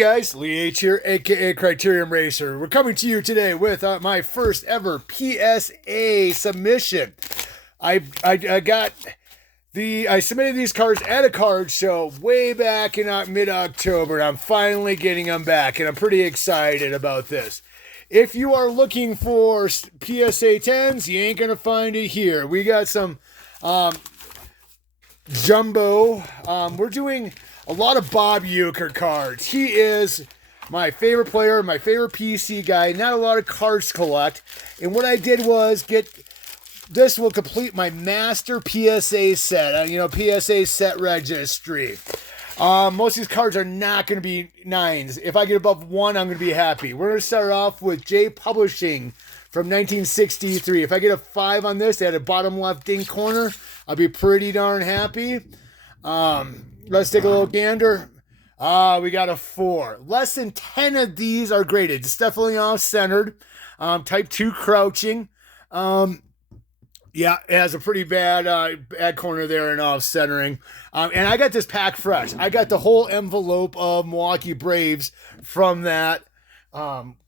Guys, Lee H here, aka Criterium Racer. We're coming to you today with my first ever PSA submission. I submitted these cards at a card show way back in mid-October, and I'm finally getting them back, and I'm pretty excited about this. If you are looking for PSA 10s, you ain't gonna find it here. We got some jumbo. We're doing a lot of Bob Uecker cards. He is my favorite player, my favorite PC guy. Not a lot of cards to collect. And what I did was this will complete my master PSA set. PSA set registry. Most of these cards are not going to be 9s. If I get above 1, I'm going to be happy. We're going to start off with J Publishing from 1963. If I get a 5 on this at a bottom left ding corner, I'll be pretty darn happy. Let's take a little gander. We got a 4. Less than 10 of these are graded. It's definitely off-centered. Type 2 crouching. Yeah, it has a pretty bad corner there and off-centering. And I got this pack fresh. I got the whole envelope of Milwaukee Braves from that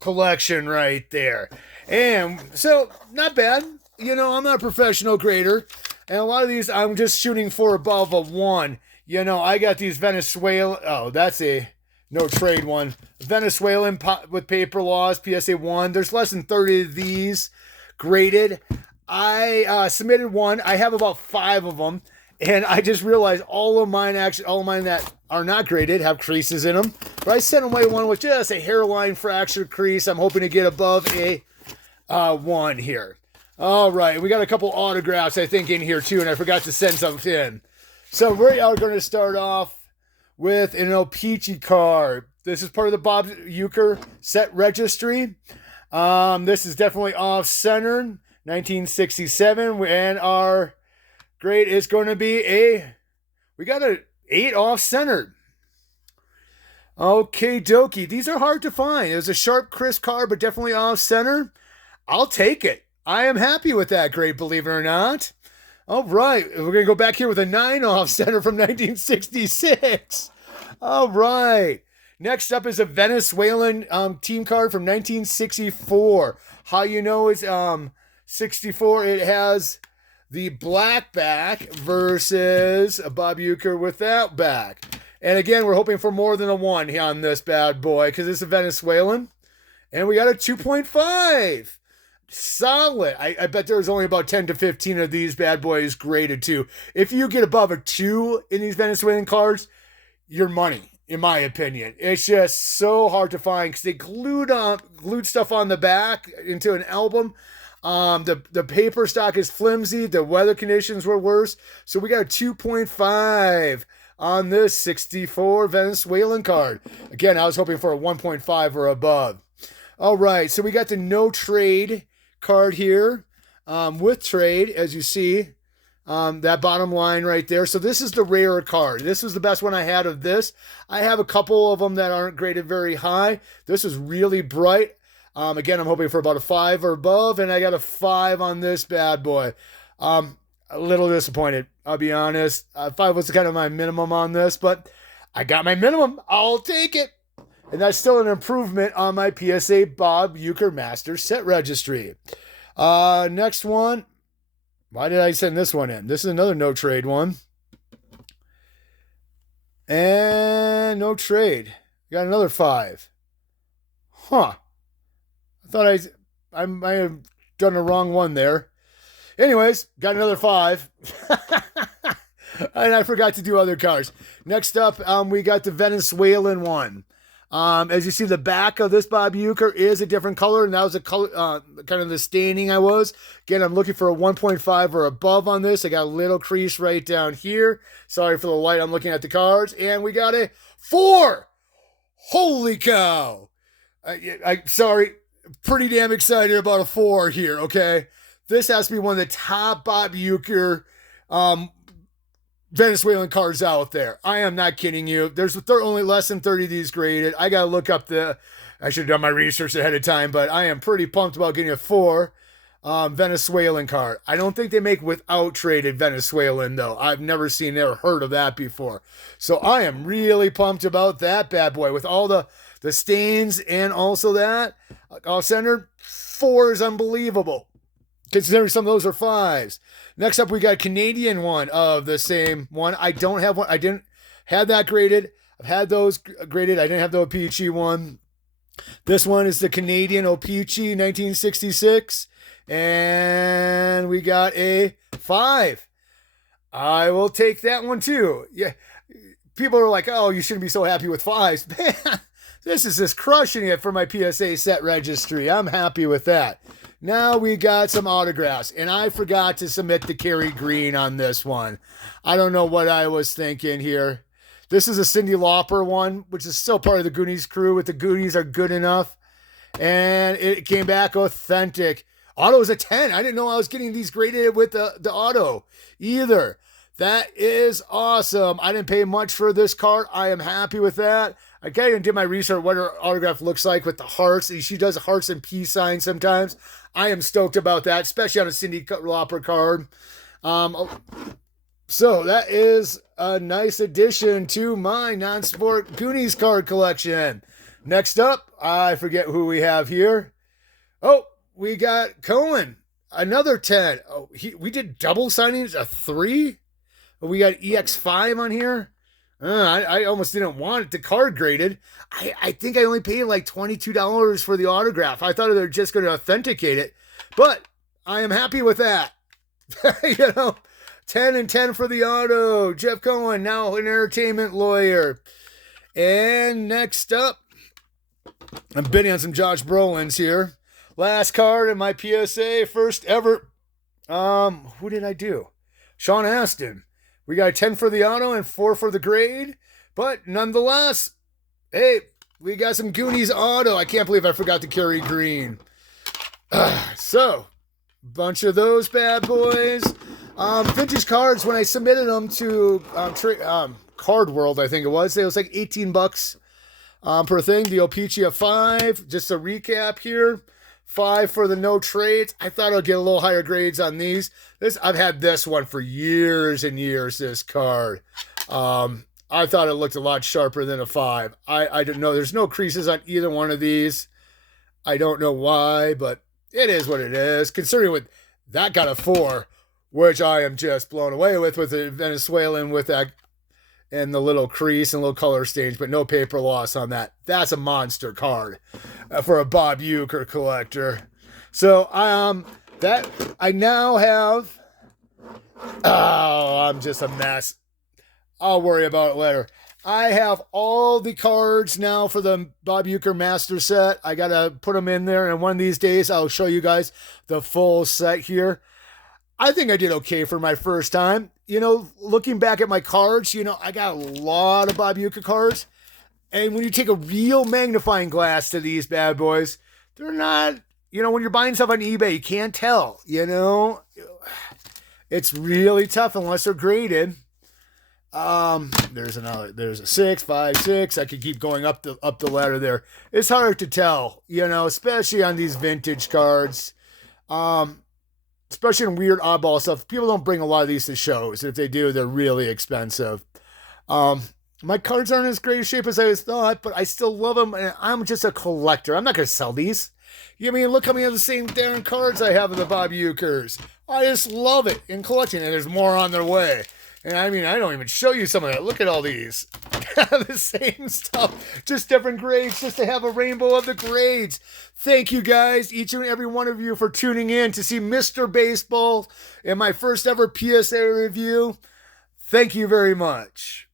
collection right there. And so, not bad. I'm not a professional grader. And a lot of these, I'm just shooting for above a 1. I got these Venezuelan. Oh, that's a no trade one. Venezuelan with paper laws, PSA 1. There's less than 30 of these graded. I submitted one. I have about 5 of them. And I just realized all of mine that are not graded have creases in them. But I sent away one with just a hairline fracture crease. I'm hoping to get above a 1 here. All right. We got a couple autographs, I think, in here, too. And I forgot to send some in. So we are going to start off with an El Peachy card. This is part of the Bob Uecker set registry. This is definitely off-centered, 1967, and our grade is going to be we got an 8 off-centered. Okay, dokie. These are hard to find. It was a sharp, crisp card, but definitely off-center. I'll take it. I am happy with that grade, believe it or not. All right, we're going to go back here with a 9 off-center from 1966. All right. Next up is a Venezuelan team card from 1964. How you know it's 64? It has the black back versus a Bob Uecker with that back. And again, we're hoping for more than a 1 on this bad boy because it's a Venezuelan. And we got a 2.5. Solid. I bet there's only about 10 to 15 of these bad boys graded too. If you get above a 2 in these Venezuelan cards, you're money, in my opinion. It's just so hard to find because they glued stuff on the back into an album. The paper stock is flimsy. The weather conditions were worse. So we got a 2.5 on this 64 Venezuelan card. Again, I was hoping for a 1.5 or above. All right, so we got the no trade card here with trade, as you see, that bottom line right there. So this is the rarer card. This was the best one I had of this. I have a couple of them that aren't graded very high. This is really bright. Again, I'm hoping for about a 5 or above, and I got a 5 on this bad boy. A little disappointed, I'll be honest. 5 was kind of my minimum on this, but I got my minimum. I'll take it. And that's still an improvement on my PSA Bob Uecker Master Set Registry. Next one. Why did I send this one in? This is another no trade one. And no trade. Got another 5. Huh. I thought I might have done the wrong one there. Anyways, got another 5. And I forgot to do other cards. Next up, we got the Venezuelan one. As you see, the back of this Bob Uecker is a different color, and that was a color, kind of the staining I was. Again, I'm looking for a 1.5 or above on this. I got a little crease right down here. Sorry for the light. I'm looking at the cards, and we got a 4. Holy cow! Sorry, pretty damn excited about a 4 here. Okay, this has to be one of the top Bob Uecker Venezuelan cards out there. I am not kidding you. There's only less than 30 of these graded. I got to look up I should have done my research ahead of time, but I am pretty pumped about getting a 4. Venezuelan card. I don't think they make without traded Venezuelan, though. I've never seen or heard of that before. So I am really pumped about that bad boy with all the stains and also that. Off center, 4 is unbelievable, considering some of those are 5s. Next up, we got a Canadian one of the same one. I don't have one. I didn't have that graded. I've had those graded. I didn't have the O-Pee-Chee one. This one is the Canadian O-Pee-Chee 1966. And we got a 5. I will take that one too. Yeah. People are like, oh, you shouldn't be so happy with 5s. Man, this is just crushing it for my PSA set registry. I'm happy with that. Now we got some autographs, and I forgot to submit the Kerry Green on this one. I don't know what I was thinking here. This is a Cyndi Lauper one, which is still part of the Goonies crew, with the Goonies are good enough. And it came back authentic. Auto is a 10. I didn't know I was getting these graded with the auto either. That is awesome. I didn't pay much for this card. I am happy with that. I kind of did my research what her autograph looks like with the hearts. She does hearts and peace signs sometimes. I am stoked about that, especially on a Cyndi Lauper card. So that is a nice addition to my non-sport Goonies card collection. Next up, I forget who we have here. Oh, we got Cohen, another 10. Oh, we did double signings, a 3. We got EX5 on here. I almost didn't want it to card graded. I think I only paid like $22 for the autograph. I thought they were just going to authenticate it, but I am happy with that. 10 and 10 for the auto. Jeff Cohen, now an entertainment lawyer. And next up, I'm bidding on some Josh Brolin's here. Last card in my PSA, first ever. Who did I do? Sean Astin. We got a 10 for the auto and 4 for the grade. But nonetheless, hey, we got some Goonies auto. I can't believe I forgot to carry green. So, bunch of those bad boys. Vintage cards, when I submitted them to Card World, I think it was like $18 per thing. The O-Pee-Chee of 5. Just a recap here. 5 for the no trades. I thought I'd get a little higher grades on these. I've had this one for years and years, this card. I thought it looked a lot sharper than a 5. I don't know. There's no creases on either one of these. I don't know why, but it is what it is. Considering with that got a 4, which I am just blown away with the Venezuelan with that and the little crease and little color stains, but no paper loss on that. That's a monster card for a Bob Uecker collector. So that I now have. Oh, I'm just a mess. I'll worry about it later. I have all the cards now for the Bob Uecker Master Set. I gotta put them in there, and one of these days I'll show you guys the full set here. I think I did okay for my first time. Looking back at my cards, I got a lot of Bob Uecker cards. And when you take a real magnifying glass to these bad boys, they're not, when you're buying stuff on eBay, you can't tell, It's really tough unless they're graded. There's a 6, 5, 6. I could keep going up the ladder there. It's hard to tell, especially on these vintage cards. Especially in weird oddball stuff. People don't bring a lot of these to shows. If they do, they're really expensive. My cards aren't as great a shape as I thought, but I still love them, and I'm just a collector. I'm not going to sell these. Look how many of the same darn cards I have of the Bob Ueckers. I just love it in collecting, and there's more on their way. And I don't even show you some of that. Look at all these. The same stuff. Just different grades, just to have a rainbow of the grades. Thank you guys, each and every one of you, for tuning in to see Mr. Baseball in my first ever PSA review. Thank you very much.